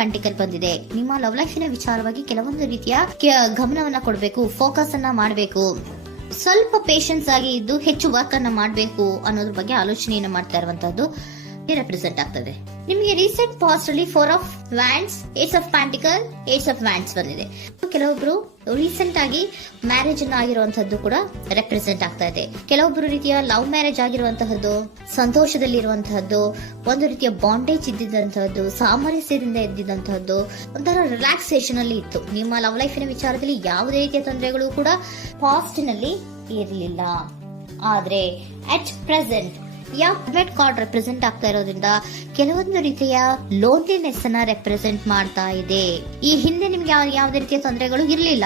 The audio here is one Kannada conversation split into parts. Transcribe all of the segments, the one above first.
ಪ್ಯಾಂಟಿಕಲ್ ಬಂದಿದೆ. ನಿಮ್ಮ ಲವ್ ಲೈಫಿನ ವಿಚಾರವಾಗಿ ಕೆಲವೊಂದು ರೀತಿಯ ಗಮನವನ್ನ ಕೊಡಬೇಕು, ಫೋಕಸ್ ಅನ್ನ ಮಾಡಬೇಕು, ಸ್ವಲ್ಪ ಪೇಷನ್ಸ್ ಆಗಿ ಇದ್ದು ಹೆಚ್ಚು ವರ್ಕ್ ಅನ್ನ ಮಾಡಬೇಕು ಅನ್ನೋದ್ರ ಬಗ್ಗೆ ಆಲೋಚನೆಯನ್ನ ಮಾಡ್ತಾ ಇರುವಂತದ್ದು ರೆಪ್ರೆಸೆಂಟ್ ಆಗ್ತದೆ. ನಿಮಗೆ ರೀಸೆಂಟ್ ಪಾಸ್ಟ್ ಅಲ್ಲಿ 4 of wands, 8 of pentacles, 8 of wands ಬಂದಿದೆ. ಕೆಲವೊಬ್ರು ರೀಸೆಂಟ್ ಆಗಿ ಮ್ಯಾರೇಜ್ ಅನ್ನ ಆಗಿರುವಂತದ್ದು ಕೂಡ ರೆಪ್ರೆಸೆಂಟ್ ಆಗ್ತಾ ಇದೆ. ಕೆಲವೊಬ್ರು ರೀತಿಯ ಲವ್ ಮ್ಯಾರೇಜ್ ಆಗಿರುವಂತಹದ್ದು, ಸಂತೋಷದಲ್ಲಿರುವಂತಹದ್ದು, ಒಂದು ರೀತಿಯ ಬಾಂಡೇಜ್ ಇದ್ದಿದ್ದಂತಹದ್ದು, ಸಾಮರಸ್ಯದಿಂದ ಇದ್ದಿದ್ದಂತಹದ್ದು, ಒಂಥರ ರಿಲ್ಯಾಕ್ಸೇಷನ್ ಅಲ್ಲಿ ಇತ್ತು. ನಿಮ್ಮ ಲವ್ ಲೈಫಿನ ವಿಚಾರದಲ್ಲಿ ಯಾವುದೇ ರೀತಿಯ ತೊಂದರೆಗಳು ಕೂಡ ಪಾಸ್ಟ್ ನಲ್ಲಿ ಇರಲಿಲ್ಲ. ಆದ್ರೆ at present red card represent ಆಗ್ತಾ ಇರೋದ್ರಿಂದ ಕೆಲವೊಂದು ರೀತಿಯ ಲೋನ್ಲಿನೆಸ್ ಅನ್ನ ರೆಪ್ರೆಸೆಂಟ್ ಮಾಡ್ತಾ ಇದೆ. ಈ ಹಿಂದೆ ನಿಮ್ಗೆ ಯಾವುದೇ ರೀತಿಯ ತೊಂದರೆಗಳು ಇರಲಿಲ್ಲ,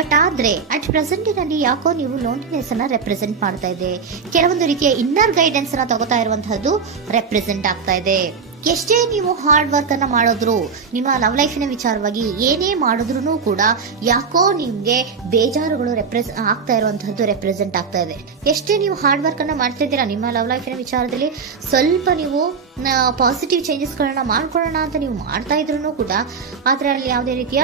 ಬಟ್ ಆದ್ರೆ ಅಟ್ ಪ್ರೆಸೆಂಟ್ ನಲ್ಲಿ ಯಾಕೋ ನೀವು ಲೋನ್ಲಿನೆಸ್ ಅನ್ನ ರೆಪ್ರೆಸೆಂಟ್ ಮಾಡ್ತಾ ಇದೆ. ಕೆಲವೊಂದು ರೀತಿಯ ಇನ್ನರ್ ಗೈಡೆನ್ಸ್ ಅನ್ನ ತಗೋತಾ ಇರುವಂತಹದ್ದು ರೆಪ್ರೆಸೆಂಟ್ ಆಗ್ತಾ ಇದೆ. ಎಷ್ಟೇ ನೀವು ಹಾರ್ಡ್ ವರ್ಕ್ ಅನ್ನ ಮಾಡಿದ್ರು, ನಿಮ್ಮ ಲವ್ ಲೈಫಿನ ವಿಚಾರವಾಗಿ ಏನೇ ಮಾಡಿದ್ರು ಕೂಡ ಯಾಕೋ ನಿಮ್ಗೆ ಬೇಜಾರುಗಳು ಆಗ್ತಾ ಇರುವಂತಹದ್ದು ರೆಪ್ರೆಸೆಂಟ್ ಆಗ್ತಾ ಇದೆ. ಎಷ್ಟೇ ನೀವು ಹಾರ್ಡ್ ವರ್ಕ್ ಅನ್ನ ಮಾಡ್ತಾ ಇದ್ದೀರಾ, ನಿಮ್ಮ ಲವ್ ಲೈಫಿನ ವಿಚಾರದಲ್ಲಿ ಸ್ವಲ್ಪ ನೀವು ಪಾಸಿಟಿವ್ ಚೇಂಜಸ್ ಗಳನ್ನ ಮಾಡ್ಕೊಳ್ಳೋಣ ಅಂತ ನೀವು ಮಾಡ್ತಾ ಇದ್ರು ಕೂಡ ಅದರಲ್ಲಿ ಯಾವುದೇ ರೀತಿಯ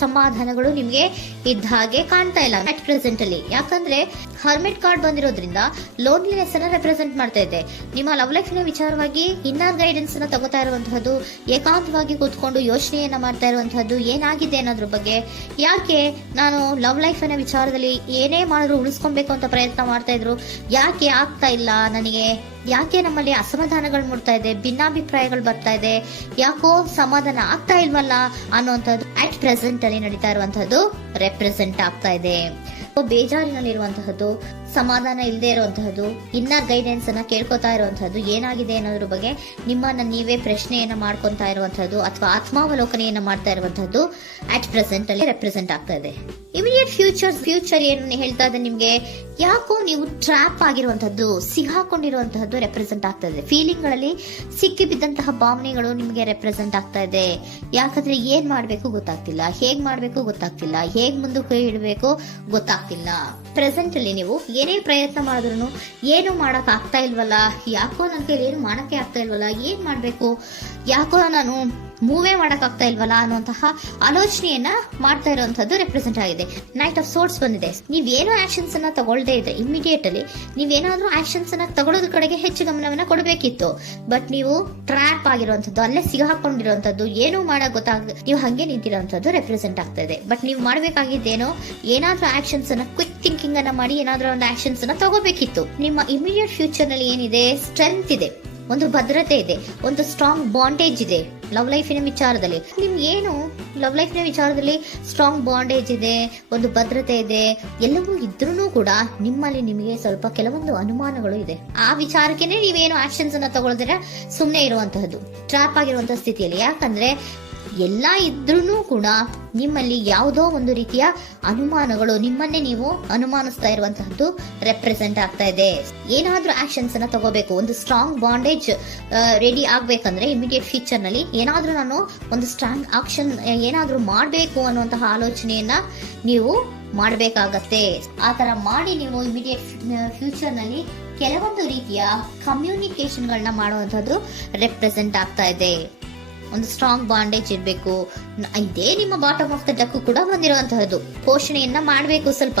ಸಮಾಧಾನಗಳು ನಿಮ್ಗೆ ಇದ್ದ ಹಾಗೆ ಕಾಣ್ತಾ ಇಲ್ಲ ಅಟ್ ಪ್ರೆಸೆಂಟ್ ಅಲ್ಲಿ. ಯಾಕಂದ್ರೆ ಹರ್ಮಿಟ್ ಕಾರ್ಡ್ ಬಂದಿರೋದ್ರಿಂದ ಲೋನ್ಲಿನೆಸ್ ಅನ್ನ ರೆಪ್ರೆಸೆಂಟ್ ಮಾಡ್ತಾ ಇದೆ. ನಿಮ್ಮ ಲವ್ ಲೈಫಿನ ವಿಚಾರವಾಗಿ ಇನ್ನರ್ ಗೈಡೆನ್ಸ್ ಅನ್ನ ತಗೋತಾ ಇರುವಂತಹದ್ದು, ಏಕಾಂತವಾಗಿ ಕೂತ್ಕೊಂಡು ಯೋಚನೆಯನ್ನ ಮಾಡ್ತಾ ಇರುವಂತಹದ್ದು, ಏನಾಗಿದೆ ಅನ್ನೋದ್ರ ಬಗ್ಗೆ, ಯಾಕೆ ನಾನು ಲವ್ ಲೈಫಿನ ವಿಚಾರದಲ್ಲಿ ಏನೇ ಮಾಡಿದ್ರು ಉಳಿಸ್ಕೊಬೇಕು ಅಂತ ಪ್ರಯತ್ನ ಮಾಡ್ತಾ ಇದ್ರು, ಯಾಕೆ ಆಗ್ತಾ ಇಲ್ಲ ನನಗೆ, ಯಾಕೆ ನಮ್ಮಲ್ಲಿ ಅಸಮಾಧಾನಗಳು ಮೂಡ್ತಾ ಇದೆ, ಭಿನ್ನಾಭಿಪ್ರಾಯಗಳು ಬರ್ತಾ ಇದೆ, ಯಾಕೋ ಸಮಾಧಾನ ಆಗ್ತಾ ಇಲ್ವಲ್ಲ ಅನ್ನುವಂಥದ್ದು ಅಟ್ ಪ್ರೆಸೆಂಟ್ ಅಲ್ಲಿ ನಡೀತಾ ಇರುವಂತಹದ್ದು ರೆಪ್ರೆಸೆಂಟ್ ಆಗ್ತಾ ಇದೆ. ಬೇಜಾರಿನಲ್ಲಿರುವಂತಹದ್ದು, ಸಮಾಧಾನ ಇಲ್ಲದೆ ಇರುವಂತಹದ್ದು, ಇನ್ನರ್ ಗೈಡೆನ್ಸ್ ಅನ್ನ ಕೇಳ್ಕೊತಾ ಇರುವಂತಹದ್ದು, ಏನಾಗಿದೆ ಅನ್ನೋದ್ರ ಬಗ್ಗೆ ನಿಮ್ಮನ್ನ ನೀವೇ ಪ್ರಶ್ನೆಯನ್ನ ಮಾಡ್ಕೊಂತಾ ಇರುವಂತಹದ್ದು ಅಥವಾ ಆತ್ಮಾವಲೋಕನೆಯನ್ನ ಮಾಡ್ತಾ ಇರುವಂತಹದ್ದು ಅಟ್ ಪ್ರೆಸೆಂಟ್ ಅಲ್ಲಿ ರೆಪ್ರೆಸೆಂಟ್ ಆಗ್ತಾ ಇದೆ. ಇಮಿಡಿಯೇಟ್ ಫ್ಯೂಚರ್ ಏನು ಹೇಳ್ತಾ ಇದೆ ನಿಮ್ಗೆ, ಯಾಕೋ ನೀವು ಟ್ರ್ಯಾಪ್ ಆಗಿರುವಂತಹದ್ದು, ಸಿಕ್ಕಾಕೊಂಡಿರುವಂತಹದ್ದು ರೆಪ್ರೆಸೆಂಟ್ ಆಗ್ತಾ ಇದೆ. ಫೀಲಿಂಗ್ ಗಳಲ್ಲಿ ಸಿಕ್ಕಿ ಬಿದ್ದಂತಹ ಭಾವನೆಗಳು ನಿಮಗೆ ರೆಪ್ರೆಸೆಂಟ್ ಆಗ್ತಾ ಇದೆ. ಯಾಕಂದ್ರೆ ಏನ್ ಮಾಡ್ಬೇಕು ಗೊತ್ತಾಗ್ತಿಲ್ಲ, ಹೇಗ್ ಮಾಡ್ಬೇಕು ಗೊತ್ತಾಗ್ತಿಲ್ಲ, ಹೇಗ್ ಮುಂದಕ್ಕೆ ಇಡಬೇಕು ಗೊತ್ತಾಗ್ತಿಲ್ಲ. ಪ್ರೆಸೆಂಟ್ ಅಲ್ಲಿ ನೀವು ಏನೇ ಪ್ರಯತ್ನ ಮಾಡಿದ್ರು ಏನು ಮಾಡಕ್ ಆಗ್ತಾ ಇಲ್ವಲ್ಲ, ಯಾಕೋ ನನ್ನ ಕೈಲಿ ಏನು ಮಾಡಕ್ಕೆ ಆಗ್ತಾ ಇಲ್ವಲ್ಲ, ಏನ್ ಮಾಡ್ಬೇಕು, ಯಾಕೋ ನಾನು ಮೂವೇ ಮಾಡಕ್ ಆಗ್ತಾ ಇಲ್ವಲ್ಲ ಅನ್ನುವಂತಹ ಆಲೋಚನೆಯನ್ನ ಮಾಡ್ತಾ ಇರುವಂತದ್ದು ರೆಪ್ರೆಸೆಂಟ್ ಆಗಿದೆ. ನೈಟ್ ಆಫ್ ಸೋರ್ಟ್ಸ್ ಬಂದಿದೆ. ನೀವೇನೋ ಆಕ್ಷನ್ಸ್ ಅನ್ನ ತಗೊಳ್ದೇ ಇದ್ರೆ ಇಮಿಡಿಯೇಟ್ ಅಲ್ಲಿ ನೀವೇನಾದ್ರೂ ಆಕ್ಷನ್ಸ್ ಅನ್ನ ತಗೊಳ್ಳೋದ್ರ ಕಡೆಗೆ ಹೆಚ್ಚು ಗಮನವನ್ನ ಕೊಡಬೇಕಿತ್ತು. ಬಟ್ ನೀವು ಟ್ರ್ಯಾಪ್ ಆಗಿರುವಂತದ್ದು, ಅಲ್ಲೇ ಸಿಗಾಕೊಂಡಿರುವಂತದ್ದು, ಏನು ಮಾಡಕ್ ನೀವು ಹಂಗೆ ನಿಂತಿರುವಂತದ್ದು ರೆಪ್ರೆಸೆಂಟ್ ಆಗ್ತಾ ಇದೆ. ಬಟ್ ನೀವು ಮಾಡಬೇಕಾಗಿದ್ದೇನೋ ಏನಾದ್ರೂ ಆಕ್ಷನ್ಸ್ ಅನ್ನ ಕ್ವಿಕ್ ಥಿಂಕಿಂಗ್ ಅನ್ನ ಮಾಡಿ ಏನಾದ್ರೂ ಒಂದು ಆಕ್ಷನ್ಸ್ ಅನ್ನ ತಗೋಬೇಕಿತ್ತು. ನಿಮ್ಮ ಇಮಿಡಿಯೇಟ್ ಫ್ಯೂಚರ್ ನಲ್ಲಿ ಏನಿದೆ, ಸ್ಟ್ರೆಂತ್ ಇದೆ, ಒಂದು ಭದ್ರತೆ ಇದೆ, ಒಂದು ಸ್ಟ್ರಾಂಗ್ ಬಾಂಡೇಜ್ ಇದೆ ಲವ್ ಲೈಫಿನ ವಿಚಾರದಲ್ಲಿ. ನಿಮ್ಗೆ ಏನು ಲವ್ ಲೈಫಿನ ವಿಚಾರದಲ್ಲಿ ಸ್ಟ್ರಾಂಗ್ ಬಾಂಡೇಜ್ ಇದೆ, ಒಂದು ಭದ್ರತೆ ಇದೆ, ಎಲ್ಲವೂ ಇದ್ರೂ ಕೂಡ ನಿಮ್ಮಲ್ಲಿ ನಿಮಗೆ ಸ್ವಲ್ಪ ಕೆಲವೊಂದು ಅನುಮಾನಗಳು ಇದೆ. ಆ ವಿಚಾರಕ್ಕೆನೆ ನೀವೇನು ಆಕ್ಷನ್ಸ್ ಅನ್ನ ತಗೊಳ್ದಿರ ಸುಮ್ಮನೆ ಇರುವಂತಹದ್ದು, ಟ್ರ್ಯಾಪ್ ಆಗಿರುವಂತಹ ಸ್ಥಿತಿಯಲ್ಲಿ. ಯಾಕಂದ್ರೆ ಎಲ್ಲ ಇದ್ರೂ ಕೂಡ ನಿಮ್ಮಲ್ಲಿ ಯಾವುದೋ ಒಂದು ರೀತಿಯ ಅನುಮಾನಗಳು, ನಿಮ್ಮನ್ನೇ ನೀವು ಅನುಮಾನಿಸ್ತಾ ಇರುವಂತಹದ್ದು ರೆಪ್ರೆಸೆಂಟ್ ಆಗ್ತಾ ಇದೆ. ಏನಾದ್ರೂ ಆಕ್ಷನ್ಸ್ ಅನ್ನ ತಗೋಬೇಕು, ಒಂದು ಸ್ಟ್ರಾಂಗ್ ಬಾಂಡೇಜ್ ರೆಡಿ ಆಗ್ಬೇಕಂದ್ರೆ ಇಮಿಡಿಯೇಟ್ ಫ್ಯೂಚರ್ ನಲ್ಲಿ ಏನಾದ್ರೂ ನಾನು ಒಂದು ಸ್ಟ್ರಾಂಗ್ ಆಕ್ಷನ್ ಏನಾದ್ರೂ ಮಾಡಬೇಕು ಅನ್ನುವಂತಹ ಆಲೋಚನೆಯನ್ನ ನೀವು ಮಾಡಬೇಕಾಗತ್ತೆ. ಆ ತರ ಮಾಡಿ ನೀವು ಇಮಿಡಿಯೇಟ್ ಫ್ಯೂಚರ್ ನಲ್ಲಿ ಕೆಲವೊಂದು ರೀತಿಯ ಕಮ್ಯುನಿಕೇಶನ್ ಗಳನ್ನ ಮಾಡುವಂತದ್ದು ರೆಪ್ರೆಸೆಂಟ್ ಆಗ್ತಾ ಇದೆ. ಒಂದು ಸ್ಟ್ರಾಂಗ್ ಬಾಂಡೇಜ್ ಇರಬೇಕು. ಇದೇ ನಿಮ್ಮ ಬಾಟಮ್ ಆಫ್ ದ ಡಕ್ ಕೂಡ ಬಂದಿರುವಂತಹದ್ದು. ಪೋಷಣೆಯನ್ನ ಮಾಡಬೇಕು. ಸ್ವಲ್ಪ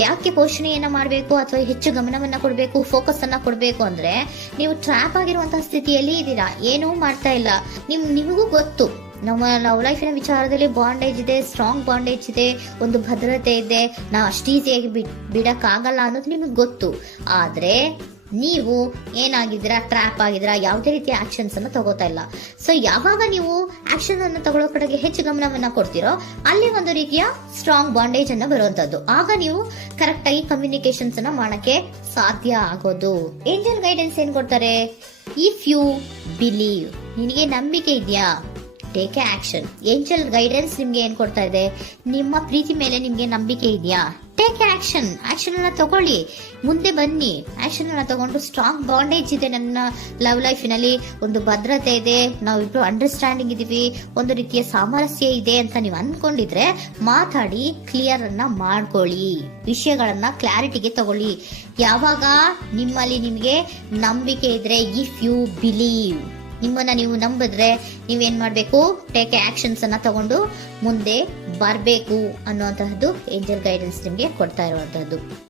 ಯಾಕೆ ಪೋಷಣೆಯನ್ನ ಮಾಡಬೇಕು ಅಥವಾ ಹೆಚ್ಚು ಗಮನವನ್ನ ಕೊಡಬೇಕು, ಫೋಕಸ್ ಅನ್ನ ಕೊಡಬೇಕು ಅಂದ್ರೆ, ನೀವು ಟ್ರ್ಯಾಪ್ ಆಗಿರುವಂತಹ ಸ್ಥಿತಿಯಲ್ಲಿ ಇದ್ದೀರಾ, ಏನೂ ಮಾಡ್ತಾ ಇಲ್ಲ. ನಿಮಗೂ ಗೊತ್ತು ನಮ್ಮ ಲವ್ ಲೈಫಿನ ವಿಚಾರದಲ್ಲಿ ಬಾಂಡೇಜ್ ಇದೆ, ಸ್ಟ್ರಾಂಗ್ ಬಾಂಡೇಜ್ ಇದೆ, ಒಂದು ಭದ್ರತೆ ಇದೆ, ನಾವು ಅಷ್ಟು ಈಸಿಯಾಗಿ ಬಿಡಕ್ ಆಗಲ್ಲ ಅನ್ನೋದು ನಿಮಗೆ ಗೊತ್ತು. ಆದ್ರೆ ನೀವು ಏನಾಗಿದ್ದೀರಾ, ಟ್ರ್ಯಾಪ್ ಆಗಿದ್ದೀರಾ, ಯಾವುದೇ ರೀತಿಯ ಆಕ್ಷನ್ಸ್ ಅನ್ನ ತಗೋತಾ ಇಲ್ಲ. ಸೊ ಯಾವಾಗ ನೀವು ಆಕ್ಷನ್ ಅನ್ನ ತಗೊಳ್ಳೋ ಕಡೆಗೆ ಹೆಚ್ಚು ಗಮನವನ್ನ ಕೊಡ್ತೀರೋ ಅಲ್ಲಿ ಒಂದು ರೀತಿಯ ಸ್ಟ್ರಾಂಗ್ ಬಾಂಡೇಜ್ ಅನ್ನ ಬರುವಂತದ್ದು. ಆಗ ನೀವು ಕರೆಕ್ಟ್ ಆಗಿ ಕಮ್ಯುನಿಕೇಶನ್ಸ್ ಅನ್ನ ಮಾಡಕ್ಕೆ ಸಾಧ್ಯ ಆಗೋದು. ಏಂಜಲ್ ಗೈಡೆನ್ಸ್ ಏನ್ ಕೊಡ್ತಾರೆ, ಇಫ್ ಯು ಬಿಲೀವ್, ನಿನಗೆ ನಂಬಿಕೆ ಇದೆಯಾ, take A action. Angel guidance ನಿಮ್ಗೆ ಏನ್ ಕೊಡ್ತಾ ಇದೆ, ನಿಮ್ಮ ಪ್ರೀತಿ ಮೇಲೆ ನಿಮ್ಗೆ ನಂಬಿಕೆ ಇದೆಯಾ, ಟೇಕ್ ಆಕ್ಷನ್. ಆಕ್ಷನ್ ಅನ್ನ ತಗೊಳ್ಳಿ, ಮುಂದೆ ಬನ್ನಿ. ಆಕ್ಷನ್ ಅನ್ನ ತಗೊಂಡು ಸ್ಟ್ರಾಂಗ್ ಬಾಂಡೇಜ್ ಇದೆ ನನ್ನ ಲವ್ ಲೈಫಿನಲ್ಲಿ, ಒಂದು ಭದ್ರತೆ ಇದೆ, ನಾವಿಬ್ರು ಅಂಡರ್ಸ್ಟ್ಯಾಂಡಿಂಗ್ ಇದೀವಿ, ಒಂದು ರೀತಿಯ ಸಾಮರಸ್ಯ ಇದೆ ಅಂತ ನೀವು ಅನ್ಕೊಂಡಿದ್ರೆ ಮಾತಾಡಿ ಕ್ಲಿಯರ್ ಅನ್ನ ಮಾಡ್ಕೊಳ್ಳಿ, ವಿಷಯಗಳನ್ನ ಕ್ಲಾರಿಟಿಗೆ ತಗೊಳ್ಳಿ. ಯಾವಾಗ ನಿಮ್ಮಲ್ಲಿ ನಿಮ್ಗೆ ನಂಬಿಕೆ ಇದ್ರೆ, ಇಫ್ ಯು ಬಿಲೀವ್, ನಿಮ್ಮನ್ನ ನೀವು ನಂಬಿದ್ರೆ ನೀವೇನ್ ಮಾಡ್ಬೇಕು, ಟೇಕ್ ಆಕ್ಷನ್ಸ್ ಅನ್ನ ತಗೊಂಡು ಮುಂದೆ ಬರಬೇಕು ಅನ್ನುವಂತಹದ್ದು ಏಂಜಲ್ ಗೈಡೆನ್ಸ್ ನಿಮ್ಗೆ ಕೊಡ್ತಾ ಇರುವಂತಹದ್ದು.